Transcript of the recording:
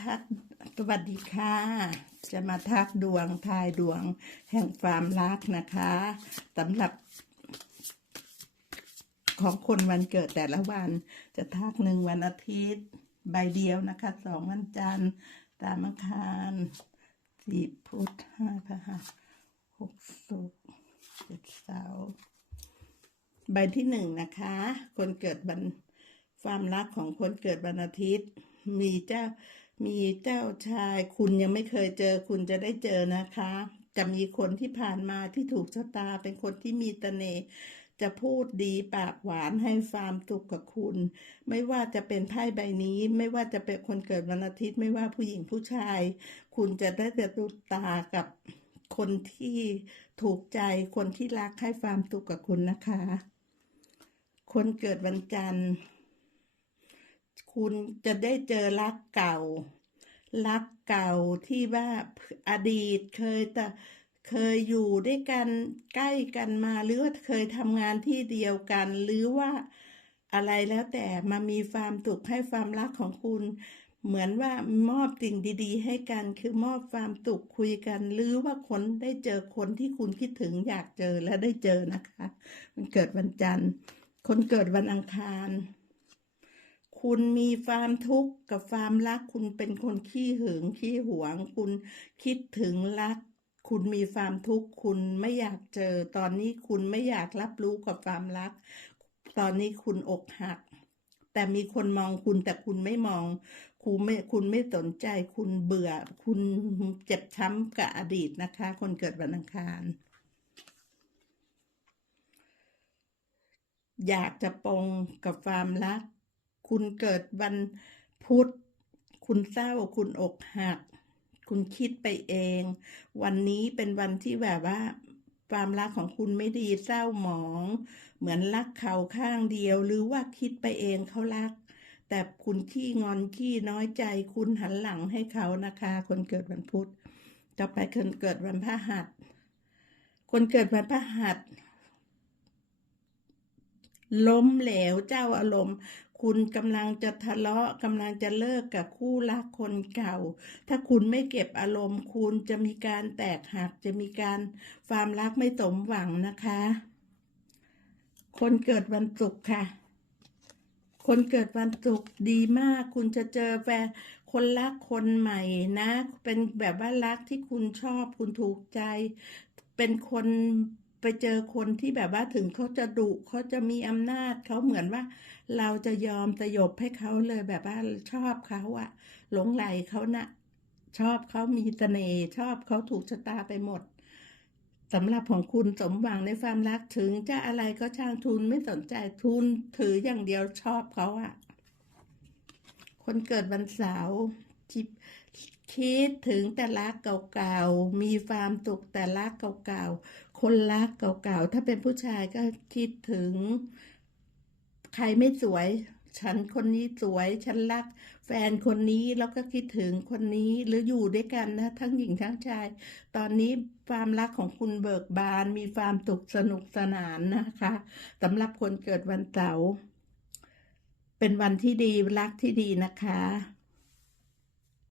ทักสวัสดีค่ะ จะมาทักดวงทายดวงแห่งความรักนะคะสำหรับ ของคนวันเกิดแต่ละวัน จะทักหนึ่งวันอาทิตย์ ใบเดียวนะคะสองวันจันทร์ตามอังคารสี่พุธห้าพฤหัสหกศุกร์เจ็ดเสาร์ใบที่หนึ่งนะคะ คนเกิดวันความรักของคนเกิดวันอาทิตย์ มีเจ้า มีเจ้าชายคุณยังไม่เคยเจอคุณจะได้เจอนะคะ จะมีคนที่ผ่านมาที่ถูกชะตาเป็นคนที่มีตะเนห์จะพูดดีปากหวานให้ความสุขกับคุณ ไม่ว่าจะเป็นไพ่ใบนี้ ไม่ว่าจะเป็นคนเกิดวันอาทิตย์ ไม่ว่าผู้หญิงผู้ชาย คุณจะได้จะดูตากับคนที่ถูกใจคนที่รักให้ความสุขกับคุณนะคะ คนเกิดวันจันทร์ คุณจะได้เจอรักเก่า รักเก่าที่ว่าอดีตเคยแต่เคยอยู่ด้วยกันใกล้กันมาหรือว่าเคยทำงานที่เดียวกัน หรือว่าอะไรแล้วแต่มามีความสุขให้ความรักของคุณ เหมือนว่ามอบสิ่งดี ๆ ให้กันคือมอบความสุขคุยกัน หรือว่าคนได้เจอคนที่คุณคิดถึงอยากเจอและได้เจอนะคะ มันเกิดวันจันทร์ คนเกิดวันอังคาร คุณมีความทุกข์กับความรัก คุณเป็นคนขี้หึงขี้หวง คุณคิดถึงรัก คุณมีความทุกข์ คุณไม่อยากเจอ ตอนนี้คุณไม่อยากรับรู้กับความรัก ตอนนี้คุณอกหัก แต่มีคนมองคุณแต่คุณไม่มอง คุณไม่ คุณไม่สนใจ คุณเบื่อ คุณเจ็บช้ำกับอดีตนะคะ คนเกิดวันอังคารอยากจะปรงกับความรัก คุณเกิดวันพุธ คุณเศร้า คุณอกหัก คุณคิดไปเอง วันนี้เป็นวันที่แบบว่า ความรักของคุณไม่ดีเศร้าหมอง เหมือนรักเขาข้างเดียว หรือว่าคิดไปเองเขารัก แต่คุณขี้งอนขี้น้อยใจคุณหันหลังให้เขานะคะ คนเกิดวันพุธ ต่อไปคนเกิดวันพฤหัส คนเกิดวันพฤหัสล้มเหลวเจ้าอารมณ์ คุณกำลังจะทะเลาะกำลังจะเลิกกับคู่รักคนเก่า ถ้าคุณไม่เก็บอารมณ์ คุณจะมีการแตกหักจะมีการความรักไม่สมหวังนะคะ คนเกิดวันศุกร์ค่ะ คนเกิดวันศุกร์ดีมาก คุณจะเจอแฟนคนรักคนใหม่นะ เป็นแบบว่ารักที่คุณชอบคุณถูกใจ เป็นคน ไปเจอคนที่แบบว่าถึงเขาจะดุเขาจะมีอำนาจเขาเหมือนว่า เราจะยอมสยบให้เขาเลยแบบว่าชอบเขาอะหลงไหลเขานะชอบเขามีเสน่ห์ชอบเขาถูกชะตาไปหมดสำหรับของคุณสมหวังในความรักถึงจะอะไรก็ช่างทุนไม่สนใจทุนถืออย่างเดียวชอบเขาอะคนเกิดวันเสาร์ คิดถึงแต่รักเก่าๆ มีความสุขแต่รักเก่าๆ คนรักเก่าๆ ถ้าเป็นผู้ชายก็คิดถึง ใครไม่สวย ฉันคนนี้สวย ฉันรัก แฟนคนนี้แล้วก็คิดถึงคนนี้หรืออยู่ด้วยกันนะ ทั้งหญิงทั้งชาย ตอนนี้ความรักของคุณเบิกบานมีความสุขสนุกสนานนะคะสำหรับคนเกิดวันเสาร์เป็นวันที่ดีรักที่ดีนะคะ